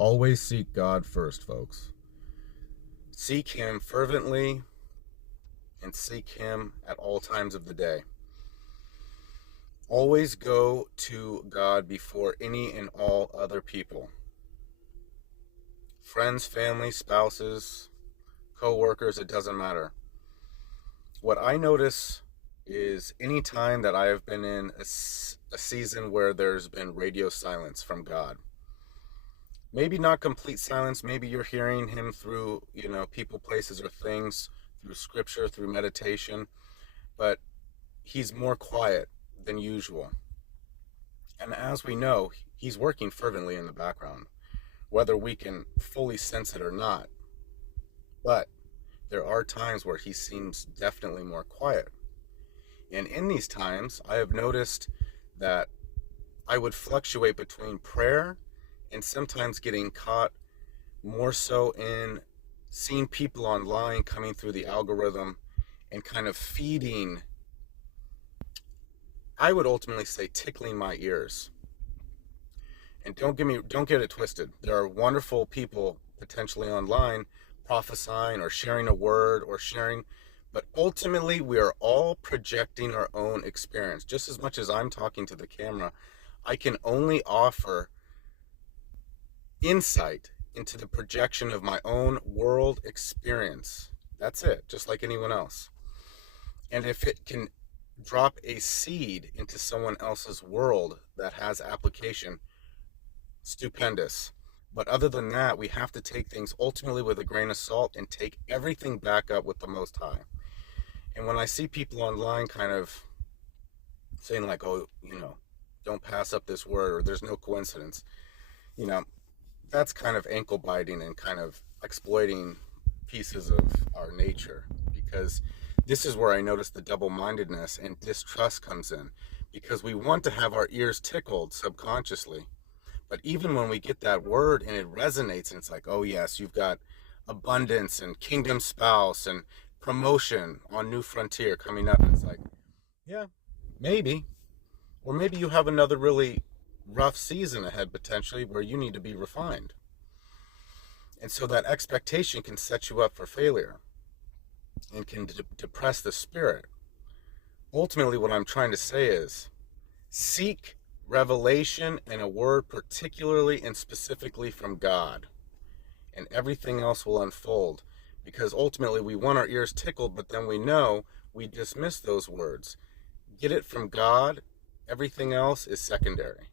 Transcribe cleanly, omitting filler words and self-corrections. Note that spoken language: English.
Always seek God first, folks. Seek Him fervently and seek Him at all times of the day. Always go to God before any and all other people. Friends, family, spouses, co-workers, it doesn't matter. What I notice is any time that I have been in a season where there's been radio silence from God, maybe not complete silence, maybe you're hearing Him through, people, places, or things, through scripture, through meditation, but He's more quiet than usual. And as we know, He's working fervently in the background, whether we can fully sense it or not. But there are times where He seems definitely more quiet. And in these times, I have noticed that I would fluctuate between prayer and sometimes getting caught more so in seeing people online coming through the algorithm and kind of feeding, I would ultimately say, tickling my ears. And don't get it twisted. There are wonderful people potentially online prophesying or sharing a word or sharing, but ultimately we are all projecting our own experience. Just as much as I'm talking to the camera, I can only offer insight into the projection of my own world experience. That's it, just like anyone else. And if it can drop a seed into someone else's world that has application, stupendous. But other than that, we have to take things ultimately with a grain of salt and take everything back up with the Most High. And when I see people online kind of saying like, oh, don't pass up this word, or there's no coincidence, that's kind of ankle biting and kind of exploiting pieces of our nature, because this is where I notice the double-mindedness and distrust comes in, because we want to have our ears tickled subconsciously. But even when we get that word and it resonates and it's like, oh yes, you've got abundance and kingdom spouse and promotion on New Frontier coming up, it's like, yeah, maybe. Or maybe you have another really rough season ahead potentially where you need to be refined. And so that expectation can set you up for failure and can depress the spirit. Ultimately, what I'm trying to say is seek revelation and a word particularly and specifically from God, and everything else will unfold, because ultimately we want our ears tickled, but then we know we dismiss those words. Get it from God, everything else is secondary.